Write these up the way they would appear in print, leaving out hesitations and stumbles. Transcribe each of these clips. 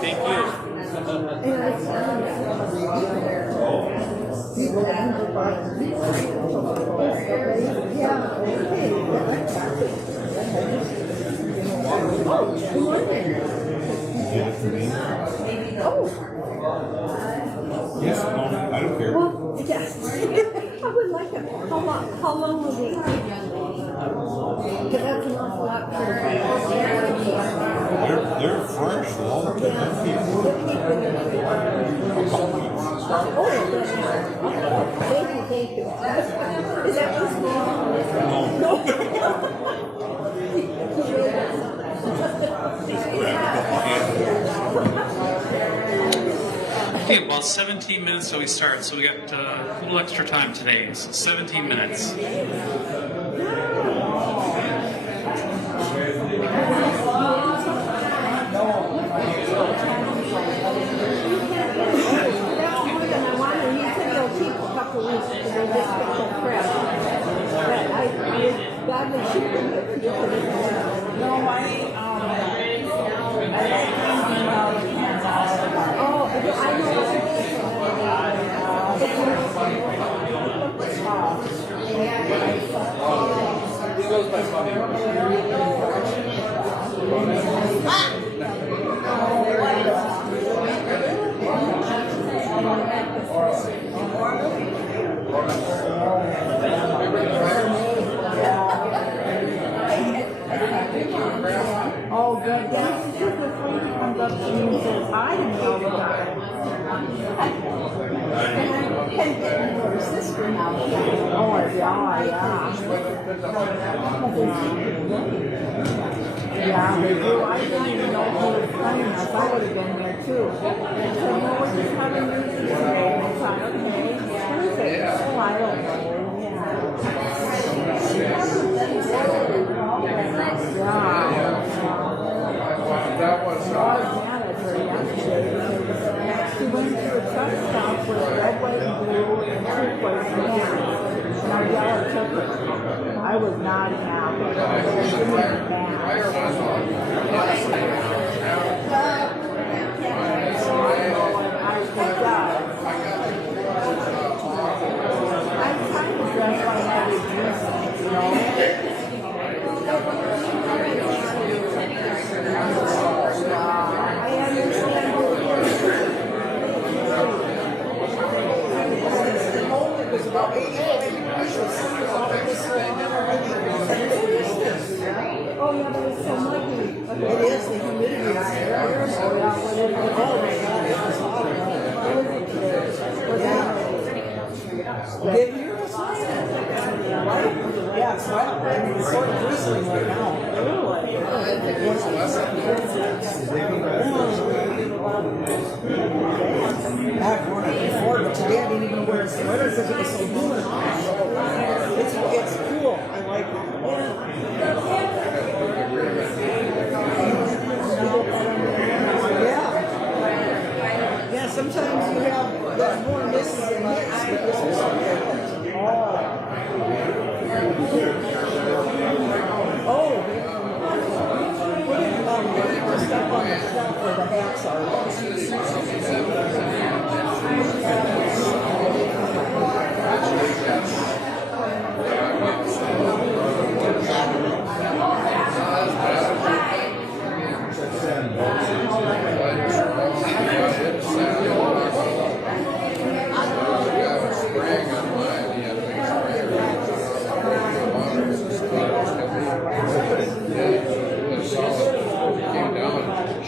thank you. Yes, no, I don't care. Well, yes. I would like it. How long will it take? Because that's an awful lot for They're fresh, all the time. Thank you. Is that what's No. Okay, well, 17 minutes till we start, so we got a little extra time today. So 17 minutes. Oh, good. That's just the phone comes up to me and says, I didn't know the guy. And her sister now. Oh, yeah. Yeah, they do. I didn't even know who was playing us. I would have been there too. So, no, we're just having music today. And I thought, okay, what is it? Oh, I don't know. That was She went to a truck stop with red, white, and blue and turquoise hands. And our yellow took it. I was not happy. I was I'm trying to dress like heavy dress, you know? about 80 Oh, yeah, but it's so muggy. It is, the humidity is terrible. Oh my God, it was hot. Did you? Right? Yeah, it's wet. I mean, it's sort of drizzling right now. Back when I before, but today I didn't even wear a sweater because it was so humid. It's cool. I like it. Yeah, sometimes you have more misses than hits, but this is okay. Oh, we're stuff on the shelf where the hats are.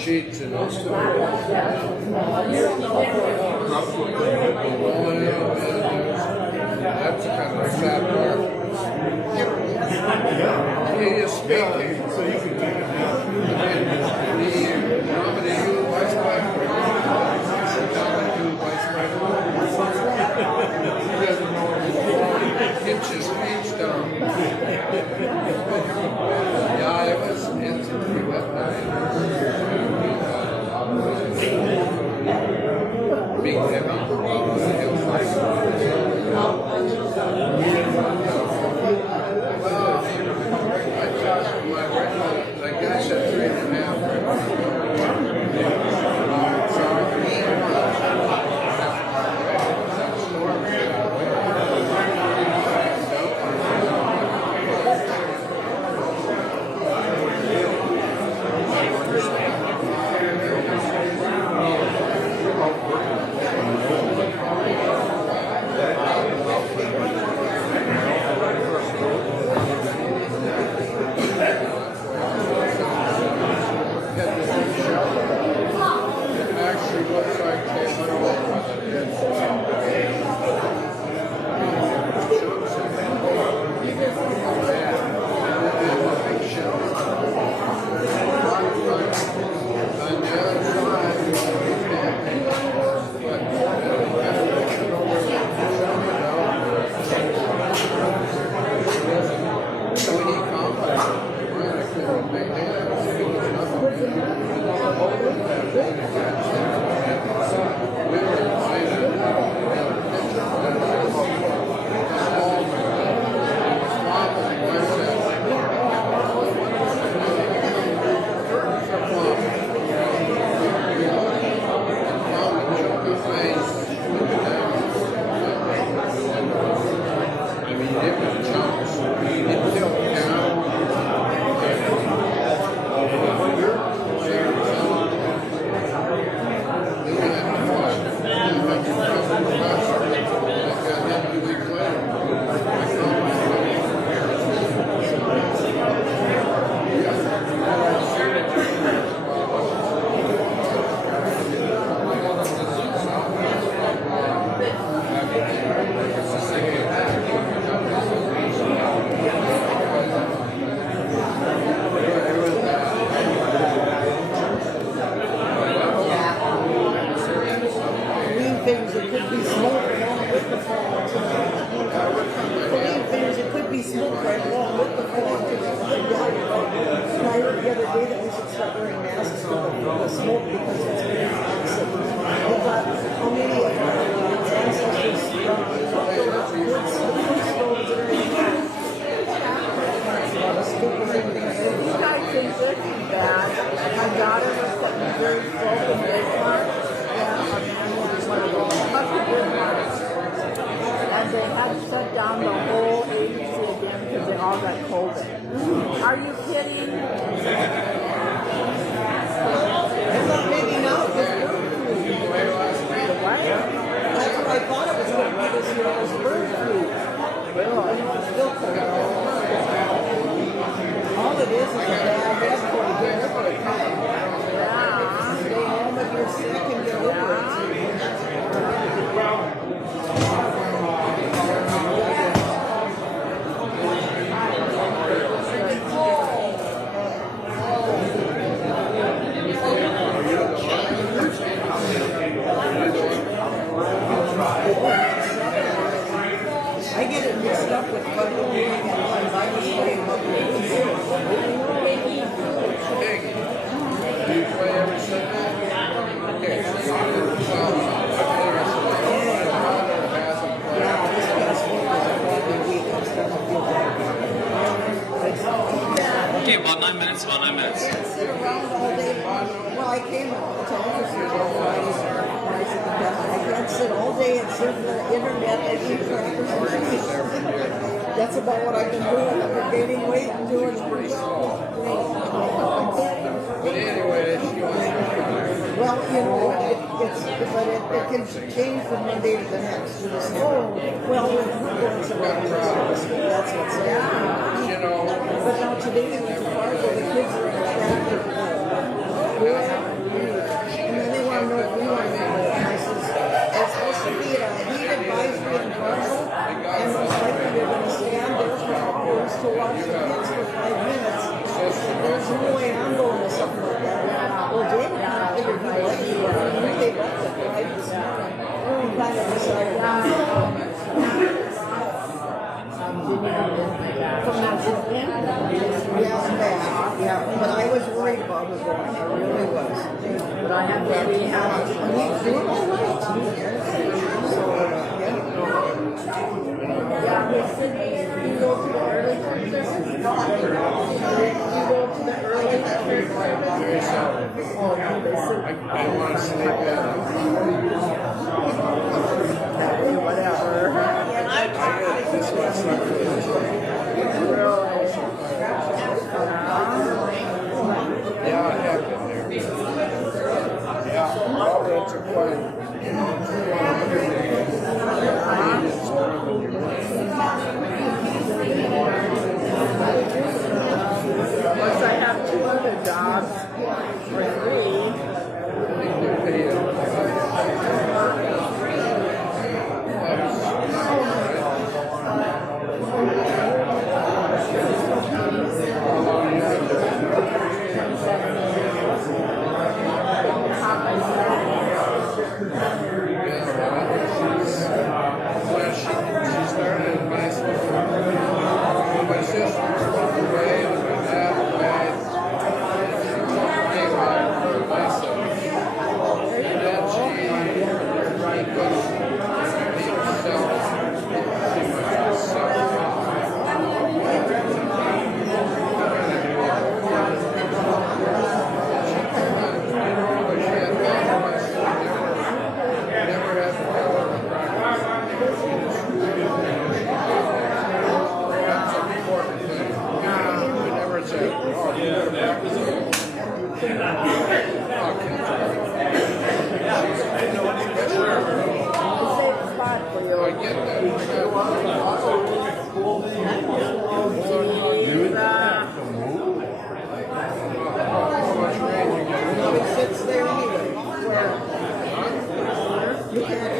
Sheets and those two. That's kind of like that part. He is speaking. So you can take it down. The nominee vice president. He doesn't know what he's doing. Gets his speech down. Yeah, it's a pretty wet night. Big heavy. I guess at 3.5. day that we should start wearing masks for the smoke because it's very toxic. But how many of our ancestors took those wood stoves and everything? I think this is bad. My daughter was sitting very close in this part. Yeah, and one of those must have been ones. And they had shut down the whole agency again because they all got COVID. Are you kidding? I thought maybe not. It was bird flu. What? That's what I thought it was going to be this year. It was bird flu. Really? It's still cold. All it is a bad head cold. Get over it. Yeah. Stay home if you're sick and get over it. I get it mixed up with what we're doing and Bible study and what we're doing. Peggy, do you play every Sunday? Okay. Well, my father hasn't played. Yeah, this past week was a lovely week. I'm starting to feel better. Okay, about 9 minutes, about 9 minutes. I can't sit around all day long. Well, I came to officers on Friday when I said the best. I can't sit all day and surf the internet and eat crackers and cheese. That's about what I've been doing. I've been gaining weight and doing pretty slow. But anyway, she was Well, you know, it can change from one day to the next. Oh, well, we're going to that's what's happening. you know, But now today we went to Fargo, the kids are in a tractor. And then they want to know if we want to go. And I says, there's supposed to be a heat advisory in Fargo, and most likely they're going to stand there for hours to watch the kids for 5 minutes. There's no way I'm going to something like that. Well, David kind of figured he'd like me, but I knew they left at 5 this morning. Oh, I'm kind of decided. From that system? Yeah, I'm back. Yeah, but I was worried about her going. I really was. But I have to see how He's doing all right. So, Yeah, we said you go to the early service. You go to the early service. very seldom. Oh, no, they said I don't want to sleep in. whatever. This one's not good. Yeah, I have been there. Yeah, all roads are fine. Plus I have 2 other jobs, or 3. She started in high school. My sister was away and my dad was away. She took me around for myself. And then she couldn't be herself. She was herself. Safe spot for you. nobody sits there anyway. You can't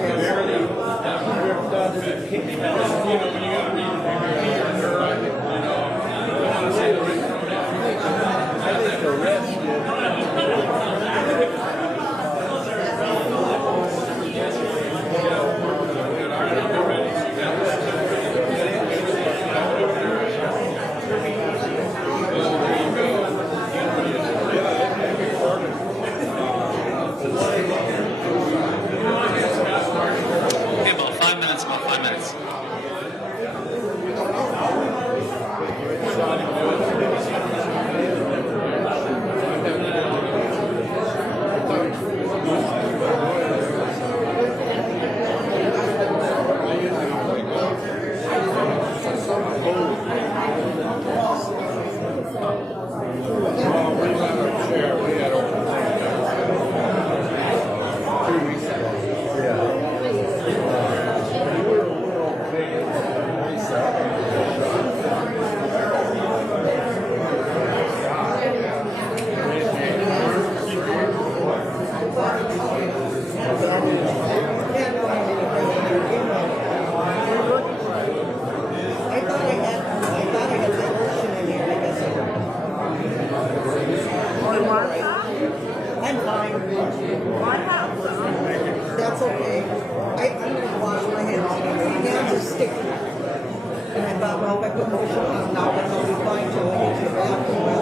put lotion on, now then I'll be fine till I get to the bathroom.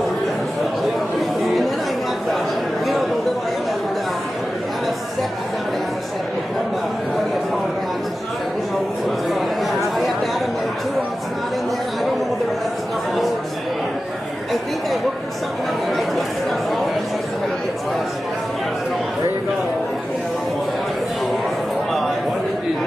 And then I have the, you know, the little antiseptic, not antiseptic, what do you call that? You know, I have that in there too, and it's not in there. I don't know whether that stuff works. I think I look for something and I take stuff out and everybody gets less. There you go. What did you do?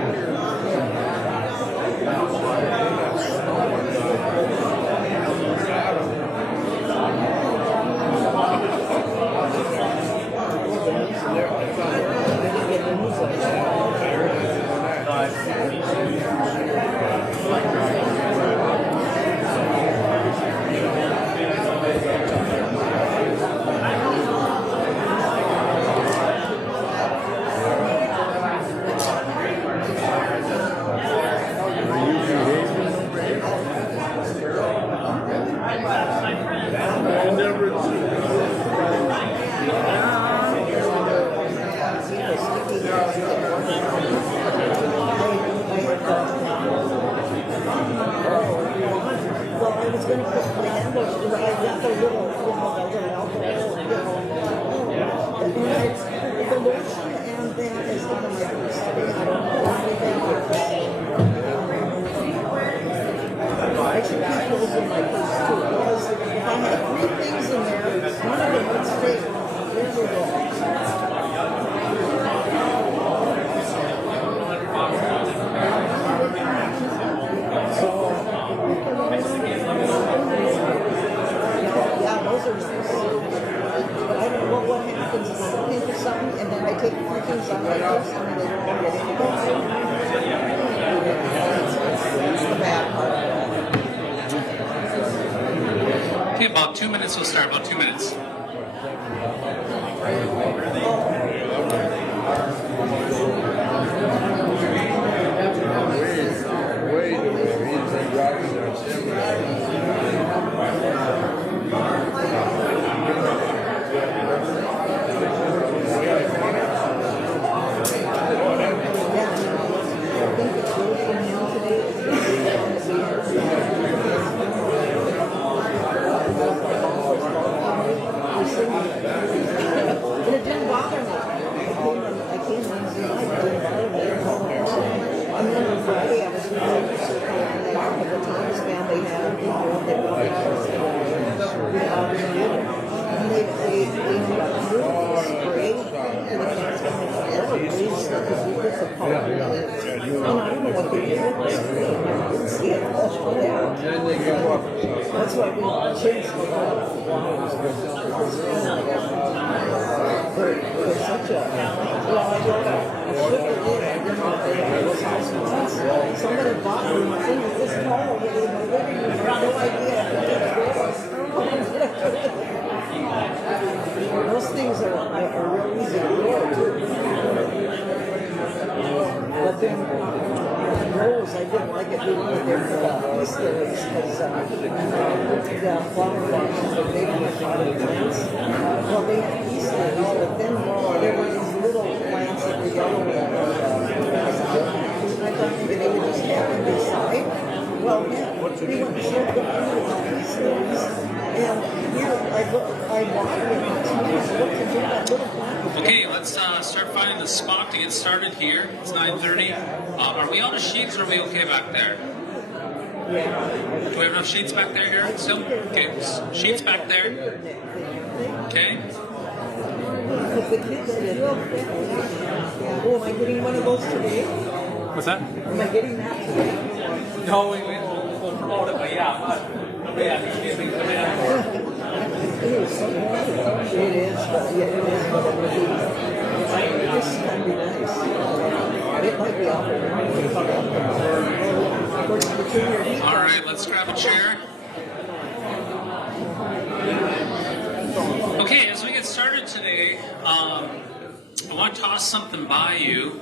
Okay, about 2 minutes we'll start, about 2 minutes. That's why we changed the flowers. They're such a, well, I don't know. I should have did. I didn't know if they had this house once. Somebody bought me a thing this tall in my living room. I had no idea. Those things are real easy to grow too. But then rose, I didn't like it being with their East lilies because the flower boxes that they were potted plants. Well, they had East lilies, but then there were these little plants that were yellow. And I thought maybe they would just have them beside. Well, yeah, we went and showed the East lilies. And here, I watered it last night. I looked into that little plant. Okay, let's start finding the spot to get started here. It's 9:30. Are we out of sheets or are we okay back there? Do we have enough sheets back there here still? Okay, sheets back there. Okay. Oh, am I getting one of those today? What's that? Am I getting that today? No, we'll promote it, but yeah. It is, but yeah, it is, but this is going to be nice. It might be awful. All right, let's grab a chair. Okay, as we get started today, I want to toss something by you.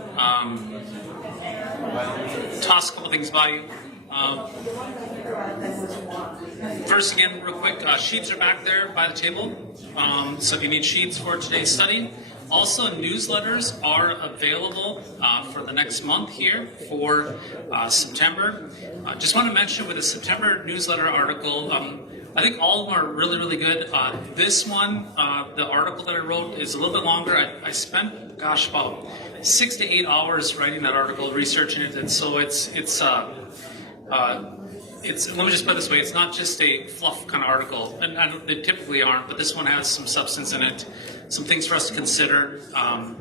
Toss a couple things by you. First, again, real quick, sheets are back there by the table. So if you need sheets for today's study, Also, newsletters are available for the next month here for September. Just want to mention with the September newsletter article, I think all of them are really, really good. This one, the article that I wrote, is a little bit longer. I spent, gosh, about 6 to 8 hours writing that article, researching it, and so it's let me just put it this way, it's not just a fluff kind of article, and they typically aren't, but this one has some substance in it, some things for us to consider.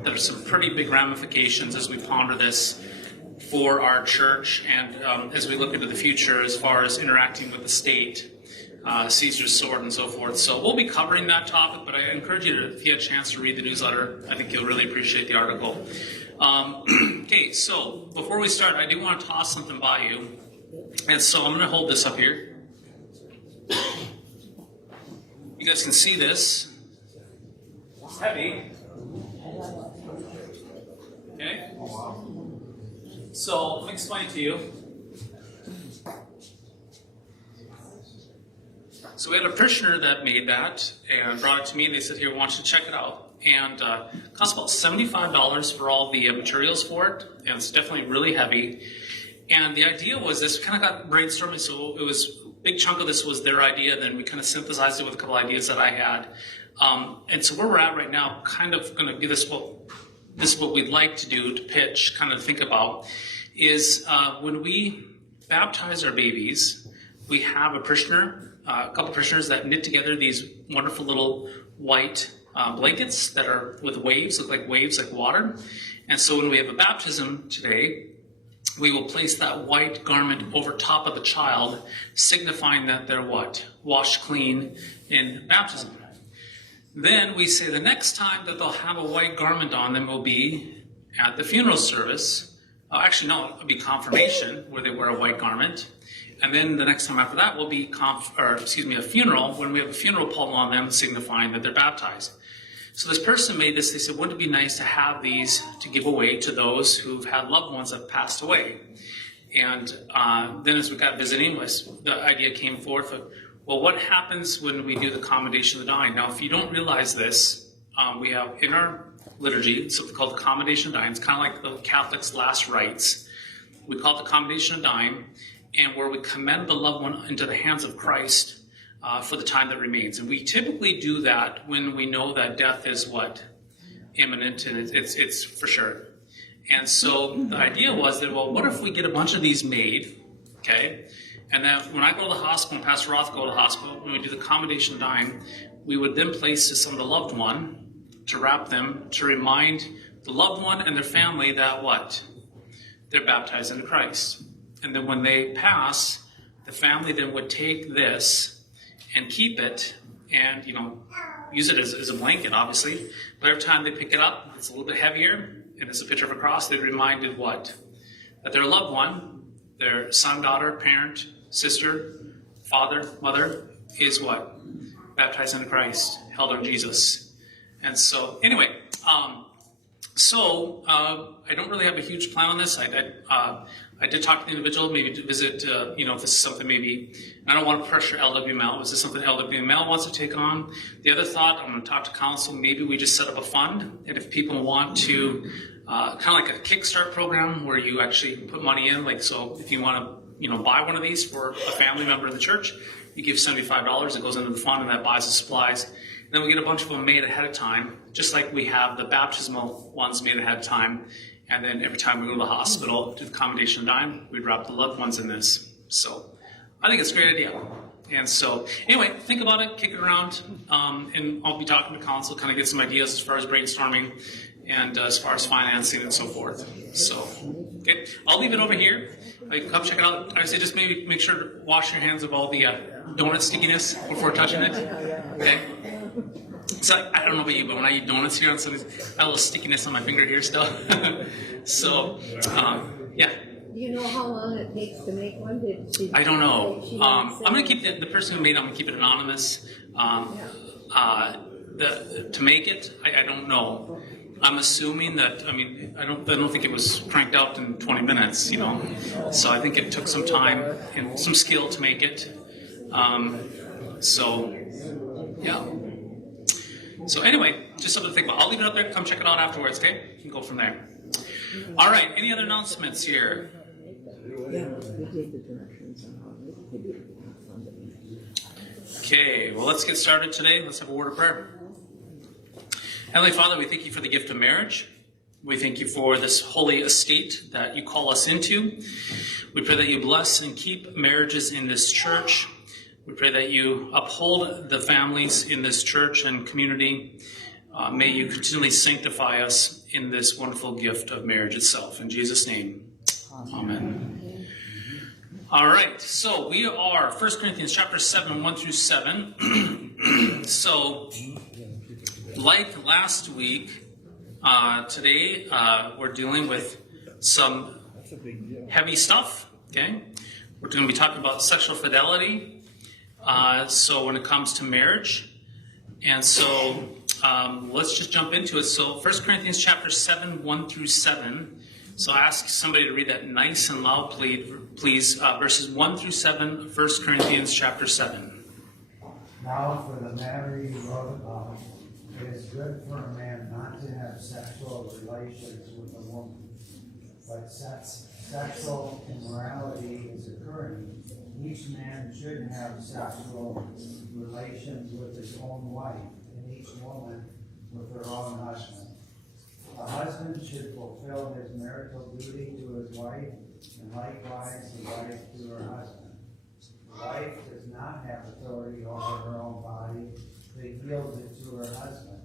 There are some pretty big ramifications as we ponder this for our church and as we look into the future as far as interacting with the state, Caesar's sword and so forth. So we'll be covering that topic, but I encourage you to, if you had a chance to read the newsletter, I think you'll really appreciate the article. Okay, so before we start, I do want to toss something by you. And so I'm going to hold this up here. You guys can see this. It's heavy. Okay? So let me explain to you. So we had a parishioner that made that and brought it to me, and they said, here, I want you to check it out. And it costs about $75 for all the materials for it, and it's definitely really heavy. And the idea was this, kind of got brainstorming, so it was, a big chunk of this was their idea, then we kind of synthesized it with a couple ideas that I had. And so where we're at right now, kind of going to give this what we'd like to do, to pitch, kind of think about, is when we baptize our babies, we have a parishioner, a couple parishioners that knit together these wonderful little white blankets that are with waves, look like waves, like water. And so when we have a baptism today, we will place that white garment over top of the child, signifying that they're what? Washed clean in baptism. Then we say the next time that they'll have a white garment on them will be at the funeral service. Actually, no, it'll be confirmation, where they wear a white garment. And then the next time after that will be a funeral, when we have a funeral pall on them, signifying that they're baptized. So this person made this, they said, wouldn't it be nice to have these to give away to those who've had loved ones that passed away? And then as we got visiting, the idea came forth of, well, what happens when we do the commendation of the dying? Now, if you don't realize this, we have in our liturgy something called the commendation of dying. It's kind of like the Catholics' last rites. We call it the commendation of dying, and where we commend the loved one into the hands of Christ for the time that remains. And we typically do that when we know that death is what? Imminent, and it's for sure. And so the idea was that, well, what if we get a bunch of these made, okay? And that when I go to the hospital, and Pastor Roth go to the hospital, when we do the commendation of dying, we would then place this on the loved one to wrap them, to remind the loved one and their family that what? They're baptized into Christ. And then when they pass, the family then would take this and keep it and, use it as a blanket, obviously. But every time they pick it up, it's a little bit heavier, and it's a picture of a cross. They're reminded what? That their loved one, their son, daughter, parent, sister, father, mother, is what? Baptized into Christ, held on Jesus. And so, anyway, I don't really have a huge plan on this. I did talk to the individual, maybe to visit, if this is something maybe, and I don't want to pressure LWML. Is this something LWML wants to take on? The other thought, I'm going to talk to council, maybe we just set up a fund, and if people want to, kind of like a Kickstart program where you actually put money in, like, so if you want to, buy one of these for a family member in the church, you give $75, it goes into the fund, and that buys the supplies. And then we get a bunch of them made ahead of time, just like we have the baptismal ones made ahead of time. And then every time we go to the hospital, do the commendation of dying, we drop the loved ones in this. So I think it's a great idea. And so anyway, think about it, kick it around, and I'll be talking to council, kind of get some ideas as far as brainstorming and as far as financing and so forth. So, okay, I'll leave it over here. Come check it out. I say just maybe make sure to wash your hands of all the donut stickiness before touching it. Okay. So I don't know about you, but when I eat donuts here on Sundays, I have a little stickiness on my finger here still. So, yeah. Do you know how long it takes to make one? I don't know. I'm going to keep the person who made it, I'm going to keep it anonymous. To make it, I don't know. I'm assuming that, I don't think it was cranked out in 20 minutes, So I think it took some time and some skill to make it. So, yeah. So anyway, just something to think about. I'll leave it up there. Come check it out afterwards, okay? You can go from there. All right, any other announcements here? Okay, well, let's get started today. Let's have a word of prayer. Heavenly Father, we thank you for the gift of marriage. We thank you for this holy estate that you call us into. We pray that you bless and keep marriages in this church. We pray that you uphold the families in this church and community. May you continually sanctify us in this wonderful gift of marriage itself. In Jesus' name, amen. All right, so we are 1 Corinthians chapter 7, 1 through 7. So, like last week, today we're dealing with some heavy stuff, okay? We're going to be talking about sexual fidelity, so when it comes to marriage. And so let's just jump into it. So 1 Corinthians chapter 7, 1 through 7. So I ask somebody to read that nice and loud, please. Verses 1 through 7, 1 Corinthians chapter 7. Now for the matter you wrote about, it is good for a man not to have sexual relations with a woman, but sexual immorality is occurring. Each man should have sexual relations with his own wife, and each woman with her own husband. A husband should fulfill his marital duty to his wife, and likewise the wife to her husband. The wife does not have authority over her own body, but yields it to her husband.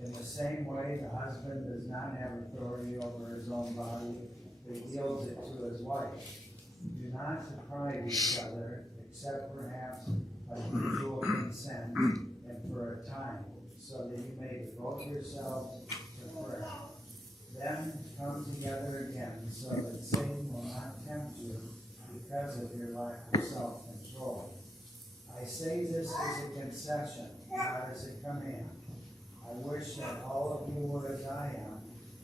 In the same way, the husband does not have authority over his own body, but yields it to his wife. Do not deprive each other, except perhaps by mutual consent and for a time, so that you may devote yourselves to prayer. Then come together again, so that Satan will not tempt you because of your lack of self-control. I say this as a concession, not as a command. I wish that all of you were as I am,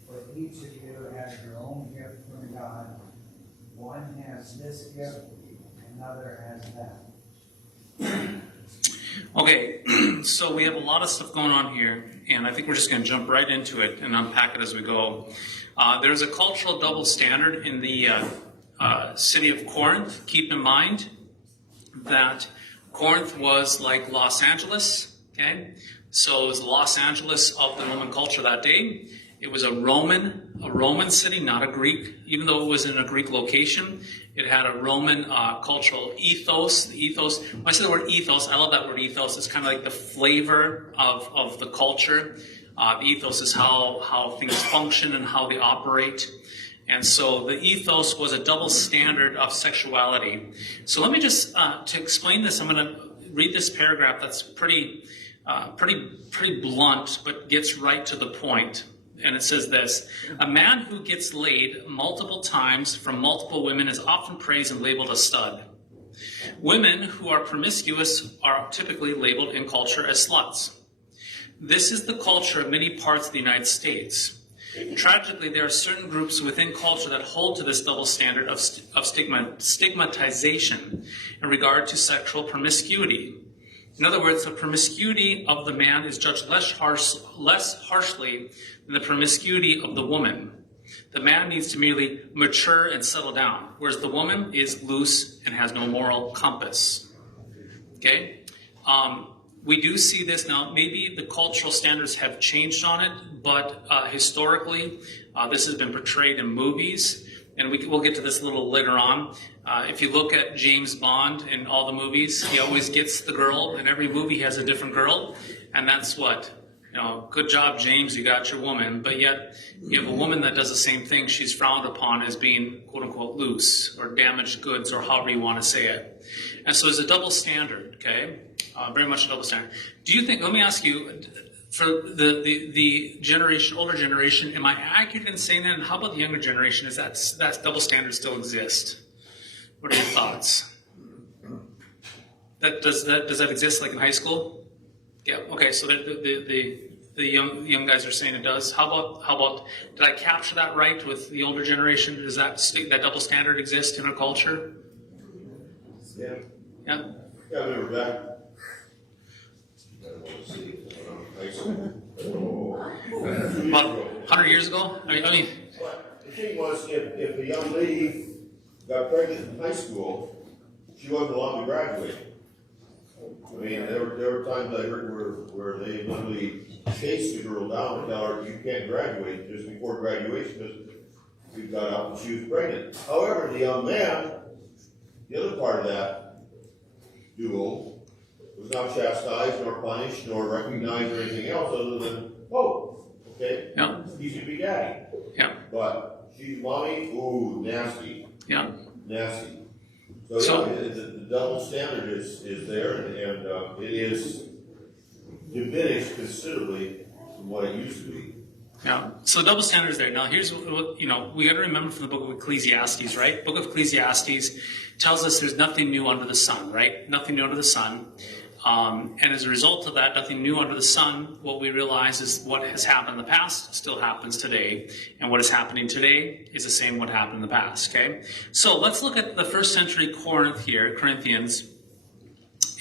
but each of you has your own gift from God. One has this gift, another has that. Okay, so we have a lot of stuff going on here, and I think we're just going to jump right into it and unpack it as we go. There's a cultural double standard in the city of Corinth. Keep in mind that Corinth was like Los Angeles, okay? So it was Los Angeles of the Roman culture that day. It was a Roman city, not a Greek. Even though it was in a Greek location, it had a Roman cultural ethos. The ethos, when I say the word ethos, I love that word ethos. It's kind of like the flavor of the culture. The ethos is how things function and how they operate. And so the ethos was a double standard of sexuality. So let me just, to explain this, I'm going to read this paragraph that's pretty blunt, but gets right to the point. And it says this: a man who gets laid multiple times from multiple women is often praised and labeled a stud. Women who are promiscuous are typically labeled in culture as sluts. This is the culture of many parts of the United States. Tragically, there are certain groups within culture that hold to this double standard of stigmatization in regard to sexual promiscuity. In other words, the promiscuity of the man is judged less harshly than the promiscuity of the woman. The man needs to merely mature and settle down, whereas the woman is loose and has no moral compass. Okay? We do see this now. Maybe the cultural standards have changed on it, but historically, this has been portrayed in movies, and we'll get to this a little later on. If you look at James Bond in all the movies, he always gets the girl. In every movie, he has a different girl, and that's what, good job, James, you got your woman. But yet, you have a woman that does the same thing. She's frowned upon as being, quote unquote, loose or damaged goods, or however you want to say it. And so there's a double standard, okay? Very much a double standard. Do you think? Let me ask you. For the generation, older generation, am I accurate in saying that? And how about the younger generation? Is that double standard still exist? What are your thoughts? Does that exist like in high school? Yeah. Okay. So the young guys are saying it does. How about? Did I capture that right with the older generation? Does that double standard exist in our culture? Yeah. Yeah. Yeah, I remember back. High About 100 years ago? I mean, The thing was, if a young lady got pregnant in high school, she wasn't allowed to graduate. I mean, there were times I heard where they literally chased the girl down and tell her, you can't graduate just before graduation because you got out and she was pregnant. However, the young man, the other part of that duo, was not chastised nor punished nor recognized or anything else other than, oh, okay, yeah, he should be daddy. yeah, But she's mommy, ooh, nasty, yeah. nasty. So- So yeah, the double standard is there, and it is diminished considerably from what it used to be. Yeah, so double standards there. Now, here's what we got to remember from the book of Ecclesiastes, right? Book of Ecclesiastes tells us there's nothing new under the sun, right? Nothing new under the sun. And as a result of that, nothing new under the sun, what we realize is what has happened in the past still happens today. And what is happening today is the same what happened in the past, okay? So let's look at the first century Corinth here, Corinthians,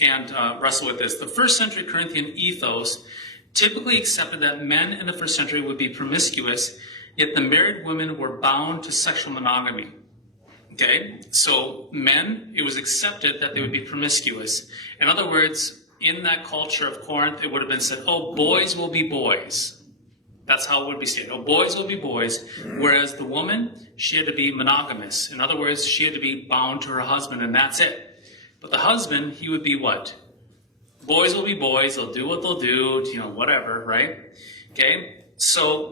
and wrestle with this. The first century Corinthian ethos typically accepted that men in the first century would be promiscuous, yet the married women were bound to sexual monogamy. Okay, so men, it was accepted that they would be promiscuous. In other words, in that culture of Corinth, it would have been said, oh, boys will be boys. That's how it would be stated. Oh, boys will be boys. Whereas the woman, she had to be monogamous. In other words, she had to be bound to her husband, and that's it. But the husband, he would be what? Boys will be boys. They'll do what they'll do, whatever, right? Okay, so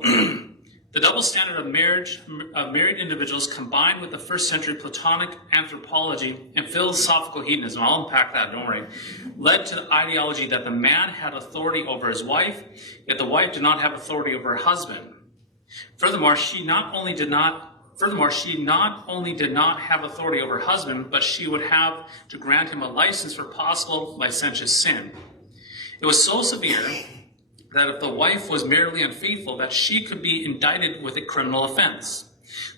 the double standard of marriage of married individuals combined with the first century Platonic anthropology and philosophical hedonism, I'll unpack that, don't worry, led to the ideology that the man had authority over his wife, yet the wife did not have authority over her husband. Furthermore, she not only did not have authority over her husband, but she would have to grant him a license for possible licentious sin. It was so severe that if the wife was maritably unfaithful, that she could be indicted with a criminal offense.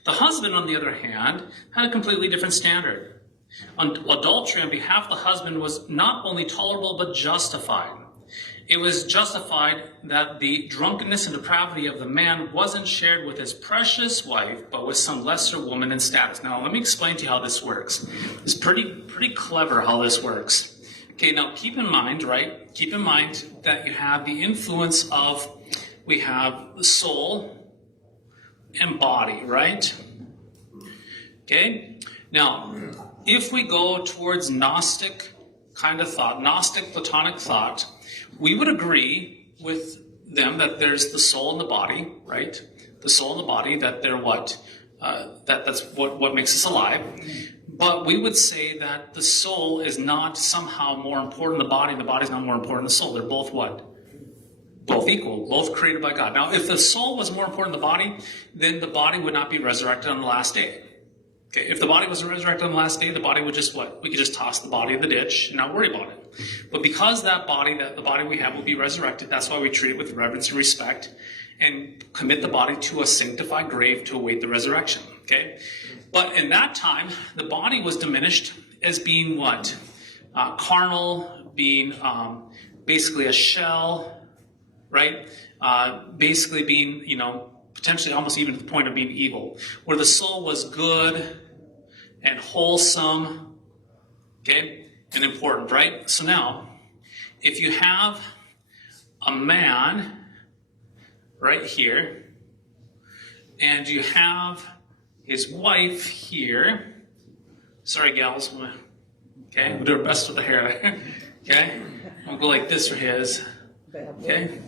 The husband, on the other hand, had a completely different standard. Adultery on behalf of the husband was not only tolerable, but justified. It was justified that the drunkenness and depravity of the man wasn't shared with his precious wife, but with some lesser woman in status. Now, let me explain to you how this works. It's pretty clever how this works. Okay, now keep in mind, right? Keep in mind that you have the influence of, we have the soul and body, right? Okay, now, if we go towards Gnostic kind of thought, Gnostic Platonic thought, we would agree with them that there's the soul and the body, right? The soul and the body, that they're what? That's what makes us alive. But we would say that the soul is not somehow more important than the body, and the body is not more important than the soul. They're both what? Both equal, both created by God. Now, if the soul was more important than the body, then the body would not be resurrected on the last day. Okay, if the body wasn't resurrected on the last day, the body would just what? We could just toss the body in the ditch and not worry about it. But because the body we have will be resurrected, that's why we treat it with reverence and respect and commit the body to a sanctified grave to await the resurrection. Okay? But in that time, the body was diminished as being what? Carnal, being basically a shell, right? Basically being, potentially almost even to the point of being evil. Where the soul was good and wholesome, okay, and important, right? So now, if you have a man right here, and you have his wife here, sorry gals, okay, we'll do our best with the hair, okay, we'll go like this for his, okay,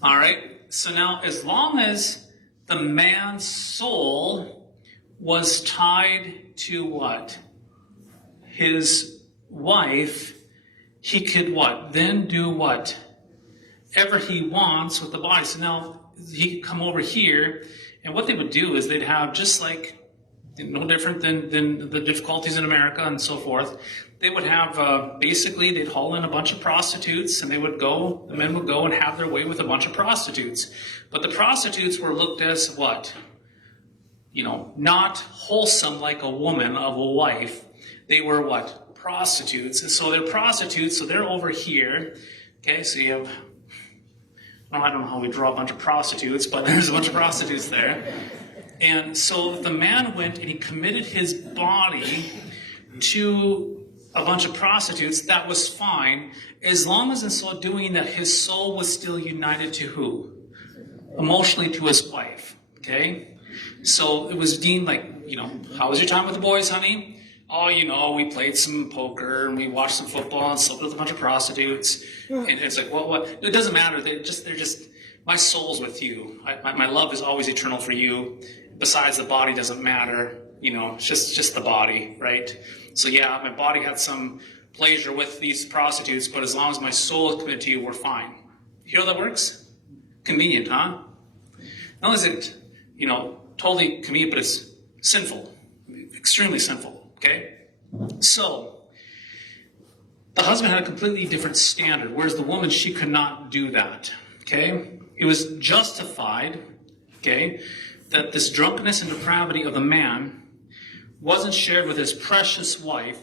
all right, so now as long as the man's soul was tied to what? His wife, he could what? Then do what? Ever he wants with the body. So now he could come over here, and what they would do is they'd have, just like, no different than the difficulties in America and so forth, they would have, basically, they'd haul in a bunch of prostitutes, and the men would go and have their way with a bunch of prostitutes. But the prostitutes were looked as what? Not wholesome like a woman of a wife. They were what? Prostitutes. And so they're prostitutes, so they're over here. Okay, so you have, I I don't know how we draw a bunch of prostitutes, but there's a bunch of prostitutes there. And so if the man went and he committed his body to a bunch of prostitutes, that was fine, as long as in so doing that his soul was still united to who? Emotionally to his wife, okay? So it was deemed like, how was your time with the boys, honey? Oh, we played some poker and we watched some football and slept with a bunch of prostitutes. And it's like, well, what? It doesn't matter. They're just, my soul's with you. My love is always eternal for you. Besides, the body doesn't matter. It's just the body, right? So yeah, my body had some pleasure with these prostitutes, but as long as my soul is committed to you, we're fine. You hear how that works? Convenient, huh? Not only is it, totally convenient, but it's sinful. Extremely sinful, okay? So, the husband had a completely different standard, whereas the woman, she could not do that, okay? It was justified, okay, that this drunkenness and depravity of the man wasn't shared with his precious wife,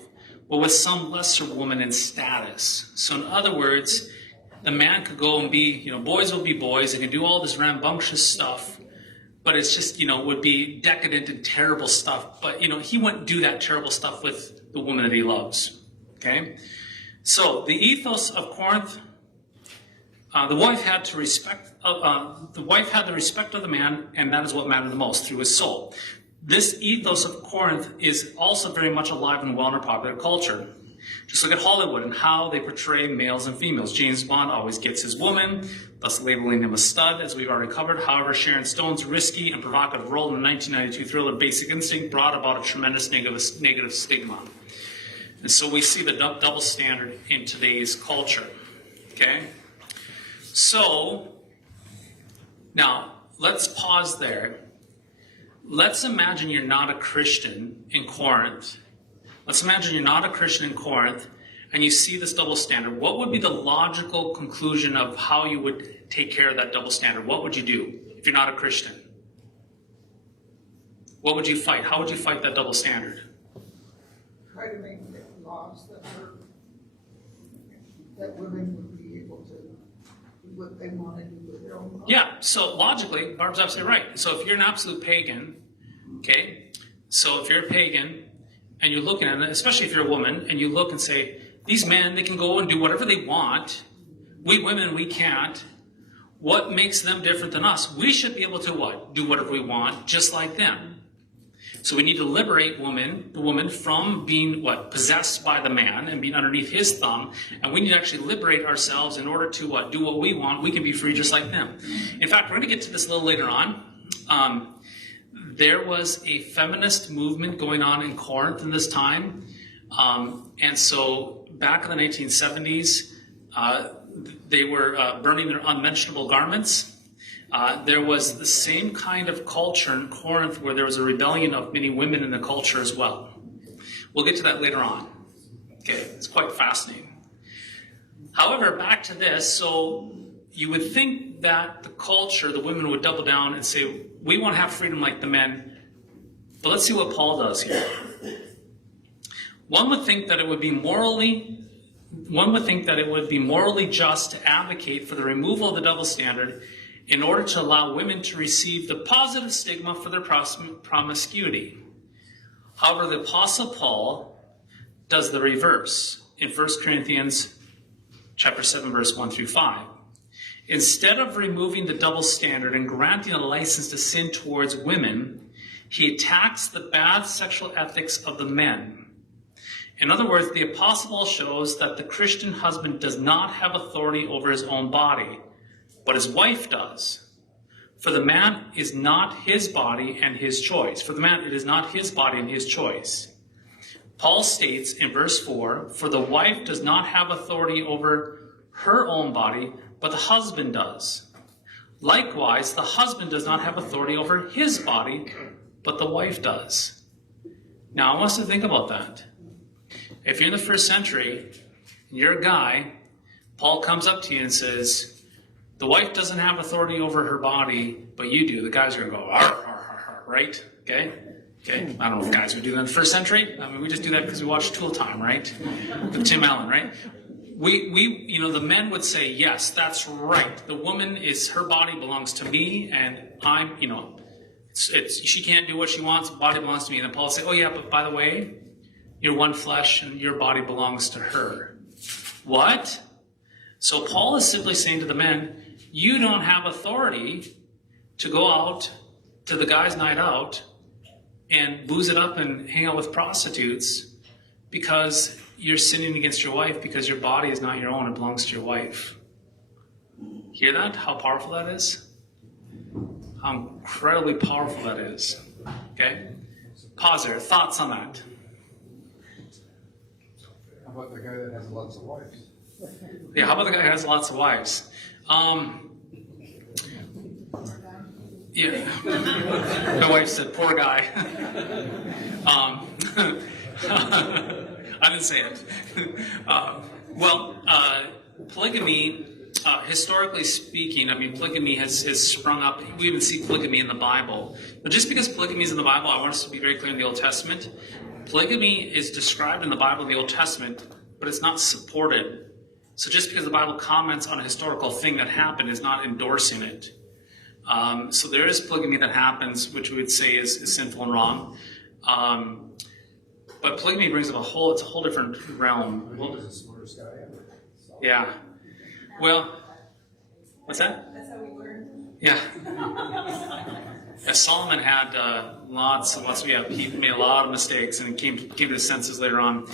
but with some lesser woman in status. So in other words, the man could go and be, boys will be boys, they can do all this rambunctious stuff, but it's just, would be decadent and terrible stuff. But, he wouldn't do that terrible stuff with the woman that he loves, okay? So the ethos of Corinth, the wife had the respect of the man, and that is what mattered the most, through his soul. This ethos of Corinth is also very much alive and well in our popular culture. Just look at Hollywood and how they portray males and females. James Bond always gets his woman, thus labeling him a stud, as we've already covered. However, Sharon Stone's risky and provocative role in the 1992 thriller Basic Instinct brought about a tremendous negative stigma. And so we see the double standard in today's culture. Okay? So, now, let's pause there. Let's imagine you're not a Christian in Corinth. Let's imagine you're not a Christian in Corinth, and you see this double standard. What would be the logical conclusion of how you would take care of that double standard? What would you do if you're not a Christian? What would you fight? How would you fight that double standard? Try to make laws that women would be able to do what they want to do with their own body. Yeah, so logically, Barb's absolutely right. So if you're an absolute pagan, okay, so if you're a pagan and you're looking at it, especially if you're a woman, and you look and say, these men, they can go and do whatever they want. We women, we can't. What makes them different than us? We should be able to what? Do whatever we want, just like them. So we need to liberate the woman from being what? Possessed by the man and being underneath his thumb. And we need to actually liberate ourselves in order to what? Do what we want. We can be free just like them. In fact, we're going to get to this a little later on. There was a feminist movement going on in Corinth in this time. And so back in the 1970s, they were burning their unmentionable garments. There was the same kind of culture in Corinth where there was a rebellion of many women in the culture as well. We'll get to that later on. Okay, it's quite fascinating. However, back to this, so you would think that the culture, the women would double down and say, we want to have freedom like the men, but let's see what Paul does here. One would think that it would be morally just to advocate for the removal of the double standard in order to allow women to receive the positive stigma for their promiscuity. However, the Apostle Paul does the reverse in 1 Corinthians chapter 7, verse 1 through 5. Instead of removing the double standard and granting a license to sin towards women, he attacks the bad sexual ethics of the men. In other words, the Apostle Paul shows that the Christian husband does not have authority over his own body, but his wife does. For the man is not his body and his choice. For the man, it is not his body and his choice. Paul states in verse 4, for the wife does not have authority over her own body, but the husband does. Likewise, the husband does not have authority over his body, but the wife does. Now, I want us to think about that. If you're in the first century, and you're a guy, Paul comes up to you and says, the wife doesn't have authority over her body, but you do. The guys are going to go, arr, arr, arr, arr, right? Okay? I don't know if guys would do that in the first century. I mean, we just do that because we watch Tool Time, right? With Tim Allen, right? the men would say, yes, that's right. The woman her body belongs to me, and I'm, she can't do what she wants. The body belongs to me. And then Paul would say, oh yeah, but by the way, you're one flesh, and your body belongs to her. What? So Paul is simply saying to the men, you don't have authority to go out to the guys' night out and booze it up and hang out with prostitutes because you're sinning against your wife, because your body is not your own, it belongs to your wife. Hear that? How powerful that is? How incredibly powerful that is. Okay? Pause there. Thoughts on that? How about the guy that has lots of wives? Yeah, how about the guy who has lots of wives? Yeah. My wife said, poor guy. I didn't say it. Polygamy, historically speaking, polygamy has sprung up. We even see polygamy in the Bible. But just because polygamy is in the Bible, I want us to be very clear in the Old Testament. Polygamy is described in the Bible in the Old Testament, but it's not supported. So just because the Bible comments on a historical thing that happened is not endorsing it. So there is polygamy that happens, which we would say is sinful and wrong. But polygamy brings up it's a whole different realm. He's the smartest guy ever. Yeah. Well, what's that? That's how we learn. Yeah. Solomon had he made a lot of mistakes and came to his senses later on.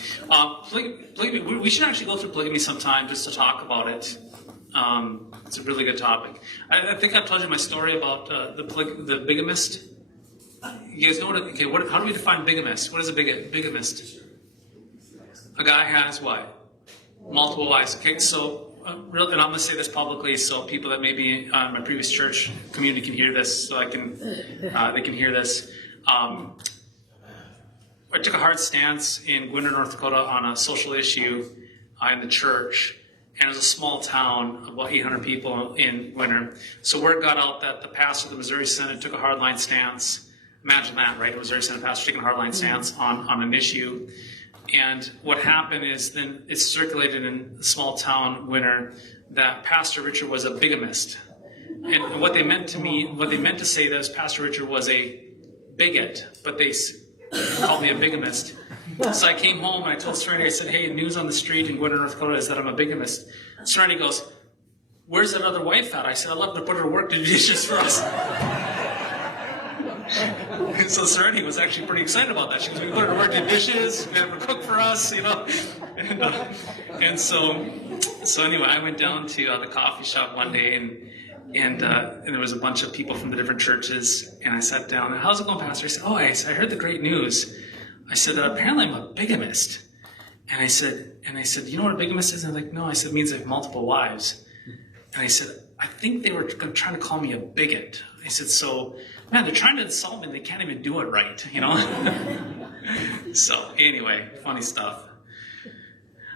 Polygamy, we should actually go through polygamy sometime just to talk about it. It's a really good topic. I think I've told you my story about the bigamist. You guys know how do we define bigamist? What is a bigamist? A guy has what? Multiple wives. Okay, so and I'm going to say this publicly so people that maybe my previous church community can hear this, so they can hear this. I took a hard stance in Gwinner, North Dakota on a social issue in the church. And it was a small town, about 800 people in Gwinner. So word got out that the pastor of the Missouri Synod took a hardline stance. Imagine that, right? A Missouri Synod pastor taking a hardline stance on an issue. And what happened is then it circulated in the small town Gwinner that Pastor Richard was a bigamist. And what they meant to say that Pastor Richard was a bigot, but they called me a bigamist. So I came home and I told Serenity, I said, hey, news on the street in Gwinner, North Dakota is that I'm a bigamist. Serenity goes, where's that other wife at? I said, I'd love to put her to work to do dishes for us. So Serenity was actually pretty excited about that. She goes, we put her to work to do dishes, we have her cook for us, And so anyway, I went down to the coffee shop one day and there was a bunch of people from the different churches, and I sat down. How's it going, Pastor? I said, I heard the great news. I said that apparently I'm a bigamist. And I said, you know what a bigamist is? And they're like, no. I said, it means I have multiple wives. And I said, I think they were trying to call me a bigot. I said, so, man, they're trying to insult me and they can't even do it right, So anyway, funny stuff.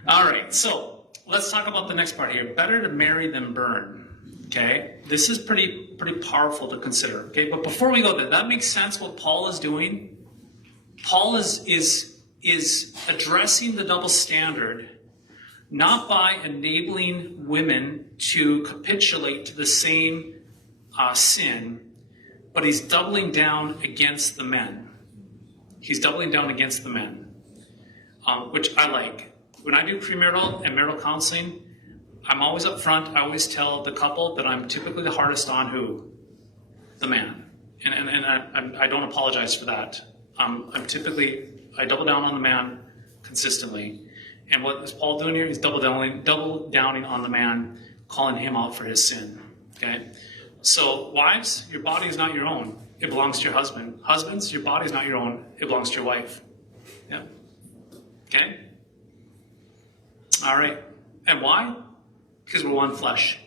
All right, so let's talk about the next part here. Better to marry than burn. Okay, this is pretty powerful to consider. Okay, but before we go there, that makes sense what Paul is doing. Paul is addressing the double standard, not by enabling women to capitulate to the same sin, but he's doubling down against the men. He's doubling down against the men, which I like. When I do premarital and marital counseling, I'm always up front. I always tell the couple that I'm typically the hardest on who? The man. And I don't apologize for that. I double down on the man consistently. And what is Paul doing here? He's double downing on the man, calling him out for his sin. Okay? So, wives, your body is not your own. It belongs to your husband. Husbands, your body is not your own. It belongs to your wife. Yeah? Okay? All right. And why? Because we're one flesh.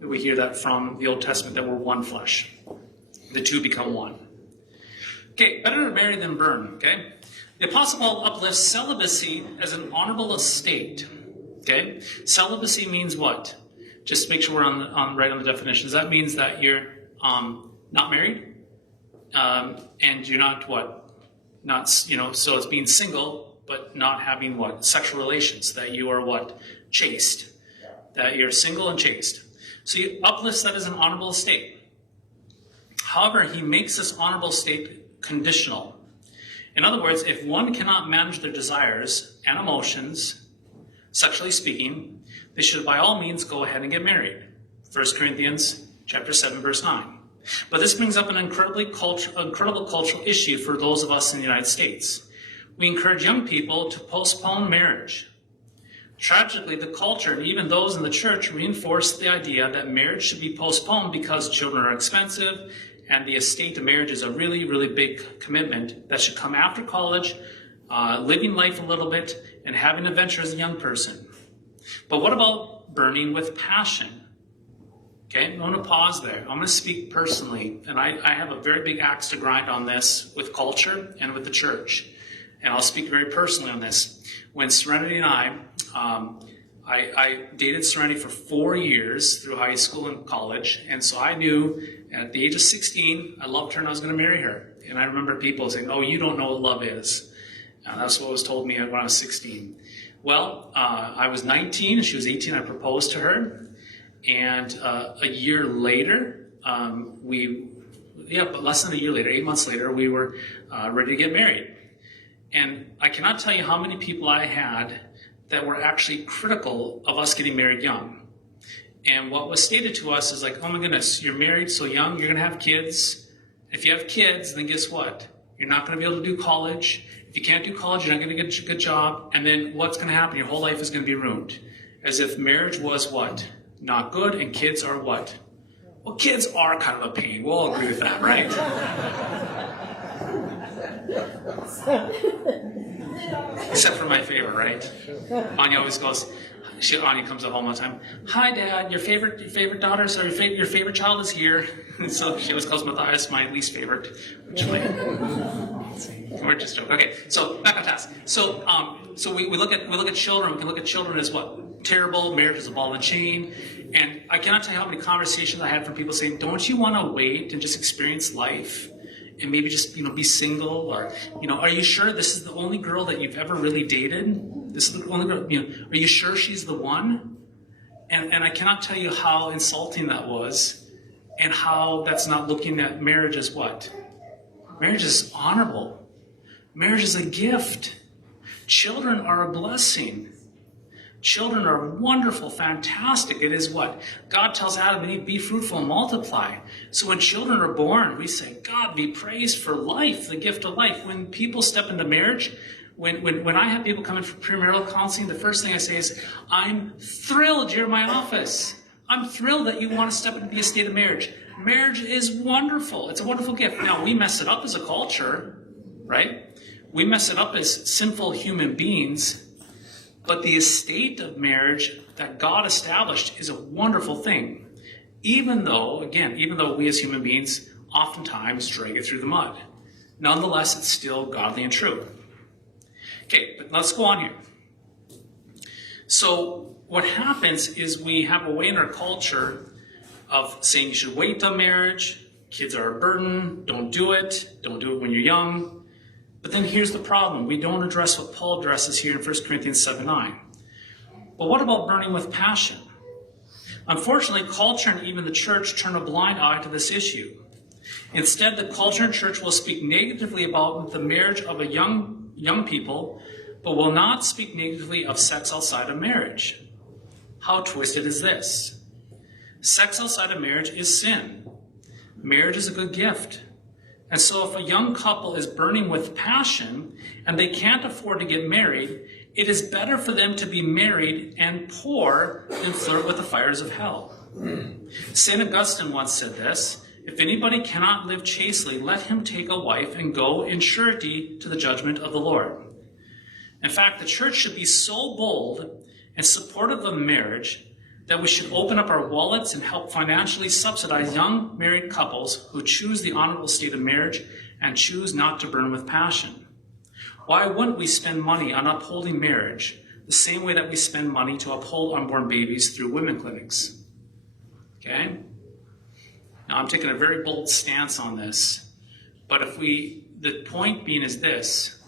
We hear that from the Old Testament, that we're one flesh. The two become one. Okay, better to marry than burn, okay? The Apostle Paul uplifts celibacy as an honorable estate, okay? Celibacy means what? Just make sure we're right on the definitions. That means that you're not married, and you're not what? So it's being single, but not having what? Sexual relations, that you are what? Chaste. That you're single and chaste. So he uplifts that as an honorable estate. However, he makes this honorable estate conditional. In other words, if one cannot manage their desires and emotions, sexually speaking, they should by all means go ahead and get married. 1 Corinthians chapter 7, verse 9. But this brings up an incredible cultural issue for those of us in the United States. We encourage young people to postpone marriage. Tragically, the culture and even those in the church reinforce the idea that marriage should be postponed because children are expensive and the estate of marriage is a really, really big commitment that should come after college, living life a little bit, and having an adventure as a young person. But what about burning with passion? Okay, I'm going to pause there. I'm going to speak personally, and I have a very big axe to grind on this with culture and with the church. And I'll speak very personally on this. When Serenity and I dated Serenity for 4 years through high school and college, and so I knew at the age of 16, I loved her and I was going to marry her. And I remember people saying, "Oh, you don't know what love is." That's what was told me when I was 16. Well, I was 19 and she was 18. I proposed to her. And a year later, but less than a year later, 8 months later, we were ready to get married. And I cannot tell you how many people I had that were actually critical of us getting married young. And what was stated to us is like, "Oh my goodness, you're married so young, you're going to have kids. If you have kids, then guess what? You're not going to be able to do college. If you can't do college, you're not going to get a good job. And then what's going to happen? Your whole life is going to be ruined." As if marriage was what? Not good, and kids are what? Well, kids are kind of a pain. We'll all agree with that, right? Except for my favorite, right? Anya always goes, Anya comes up all the time. "Hi, Dad, your favorite daughter, so your favorite child is here." And so she always calls Matthias my least favorite. Which we're just joking. Okay, so back on task. So we look at children. We can look at children as what? Terrible. Marriage is a ball and chain. And I cannot tell you how many conversations I had from people saying, "Don't you want to wait and just experience life? And maybe just, be single, or, are you sure this is the only girl that you've ever really dated? This is the only girl, are you sure she's the one?" And I cannot tell you how insulting that was, and how that's not looking at marriage as what? Marriage is honorable. Marriage is a gift. Children are a blessing. Children are wonderful, fantastic. It is what? God tells Adam and Eve, "Be fruitful and multiply." So when children are born, we say, "God be praised for life, the gift of life." When people step into marriage, when I have people come in for premarital counseling, the first thing I say is, "I'm thrilled you're in my office. I'm thrilled that you want to step into the estate of marriage." Marriage is wonderful. It's a wonderful gift. Now, we mess it up as a culture, right? We mess it up as sinful human beings. But the estate of marriage that God established is a wonderful thing. Even though we as human beings oftentimes drag it through the mud. Nonetheless, it's still godly and true. Okay, but let's go on here. So what happens is we have a way in our culture of saying you should wait till marriage, kids are a burden, don't do it when you're young. But then here's the problem. We don't address what Paul addresses here in 1 Corinthians 7:9. But what about burning with passion? Unfortunately, culture and even the church turn a blind eye to this issue. Instead, the culture and church will speak negatively about the marriage of a young people, but will not speak negatively of sex outside of marriage. How twisted is this? Sex outside of marriage is sin. Marriage is a good gift. And so if a young couple is burning with passion and they can't afford to get married, it is better for them to be married and poor than flirt with the fires of hell. St. Augustine once said this, "If anybody cannot live chastely, let him take a wife and go in surety to the judgment of the Lord." In fact, the church should be so bold and supportive of marriage that we should open up our wallets and help financially subsidize young married couples who choose the honorable state of marriage and choose not to burn with passion. Why wouldn't we spend money on upholding marriage the same way that we spend money to uphold unborn babies through women clinics? Okay? Now, I'm taking a very bold stance on this, but the point being is this.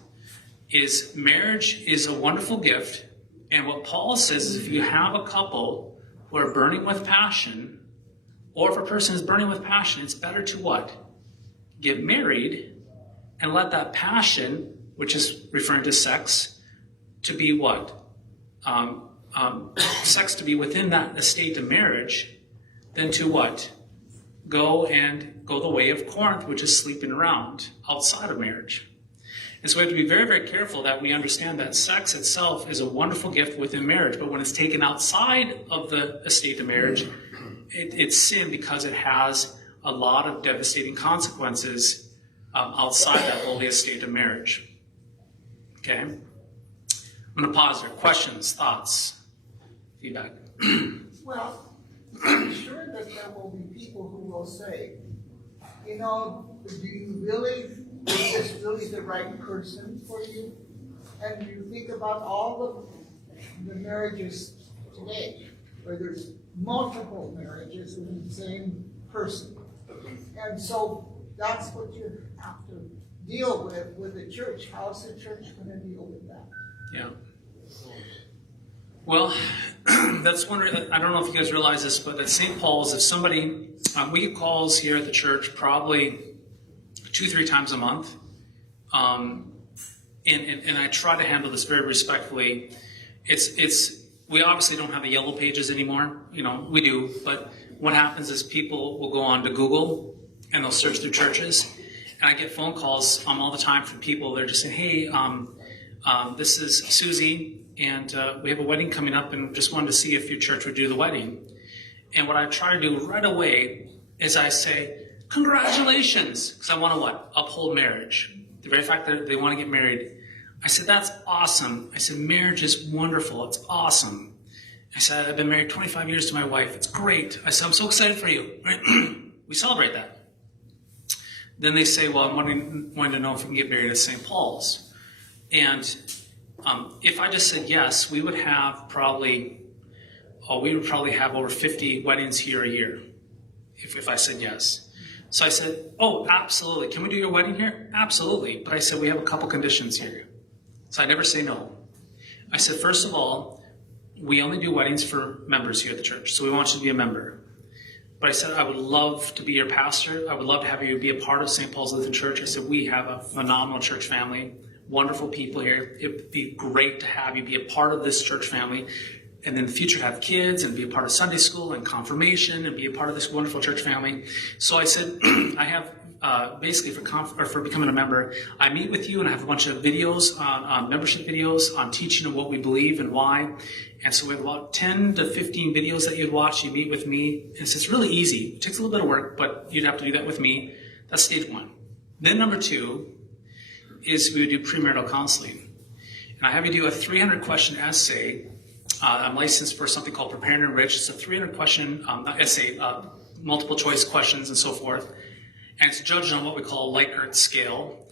is marriage is a wonderful gift. And what Paul says is if you have a couple who are burning with passion, or if a person is burning with passion, it's better to what? Get married and let that passion, which is referring to sex, to be what? Sex to be within that estate of marriage, than to what? Go the way of Corinth, which is sleeping around outside of marriage. And so we have to be very, very careful that we understand that sex itself is a wonderful gift within marriage, but when it's taken outside of the estate of marriage, it's sin because it has a lot of devastating consequences outside that holy estate of marriage. Okay? I'm going to pause there. Questions, thoughts, feedback? Well, I'm sure that there will be people who will say, you know, do you really, is this really the right person for you? And you think about all of the marriages today, where there's multiple marriages with the same person. And so that's what you have to deal with the church. How's the church going to deal with that? Yeah. Well, that's one. I don't know if you guys realize this, but at St. Paul's, if somebody, we get calls here at the church probably 2-3 times a month, and I try to handle this very respectfully. We obviously don't have the yellow pages anymore. You know, we do, but what happens is people will go on to Google and they'll search through churches, and I get phone calls all the time from people. They're just saying, "Hey, this is Susie. And we have a wedding coming up and just wanted to see if your church would do the wedding." And what I try to do right away is I say, congratulations, because I want to what? Uphold marriage. The very fact that they want to get married. I said, that's awesome. I said, marriage is wonderfwonderful. It's awesome. I said, I've been married 25 years to my wife. It's great. I said, I'm so excited for you. We celebrate that. Then they say, well, I'm wanting to know if we can get married at St. Paul's. And if I just said yes, we would probably have over 50 weddings here a year, if I said yes. So I said, oh, absolutely. Can we do your wedding here? Absolutely. But I said, we have a couple conditions here. So I never say no. I said, first of all, we only do weddings for members here at the church, so we want you to be a member. But I said, I would love to be your pastor. I would love to have you be a part of St. Paul's Lutheran Church. I said, we have a phenomenal church family. Wonderful people here. It would be great to have you be a part of this church family, and in the future have kids and be a part of Sunday school and confirmation and be a part of this wonderful church family. So I said, I have basically for becoming a member, I meet with you and I have a bunch of videos on membership videos on teaching of what we believe and why. And so we have about 10 to 15 videos that you'd watch. You meet with me. And it's really easy. It takes a little bit of work, but you'd have to do that with me. That's stage one. Then number two is we would do premarital counseling. And I have you do a 300-question essay. I'm licensed for something called Prepare and Enrich. It's a 300-question essay, multiple choice questions and so forth. And it's judged on what we call a Likert scale.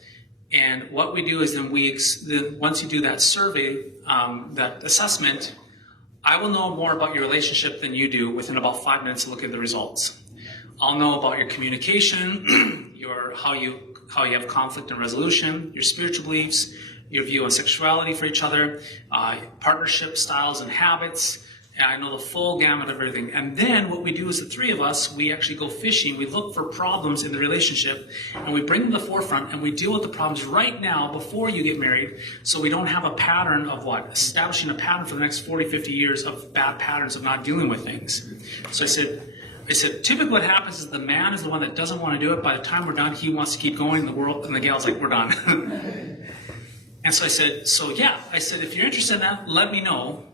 And what we do is once you do that survey, that assessment, I will know more about your relationship than you do within about 5 minutes to look at the results. I'll know about your communication, how you have conflict and resolution, your spiritual beliefs, your view on sexuality for each other, partnership styles and habits. And I know the full gamut of everything. And then what we do is the three of us, we actually go fishing. We look for problems in the relationship, and we bring them to the forefront, and we deal with the problems right now before you get married, so we don't have a pattern of establishing a pattern for the next 40, 50 years of bad patterns of not dealing with things. So I said, typically what happens is the man is the one that doesn't want to do it. By the time we're done, he wants to keep going in the world, and the gal's like, we're done. And so I said, if you're interested in that, let me know,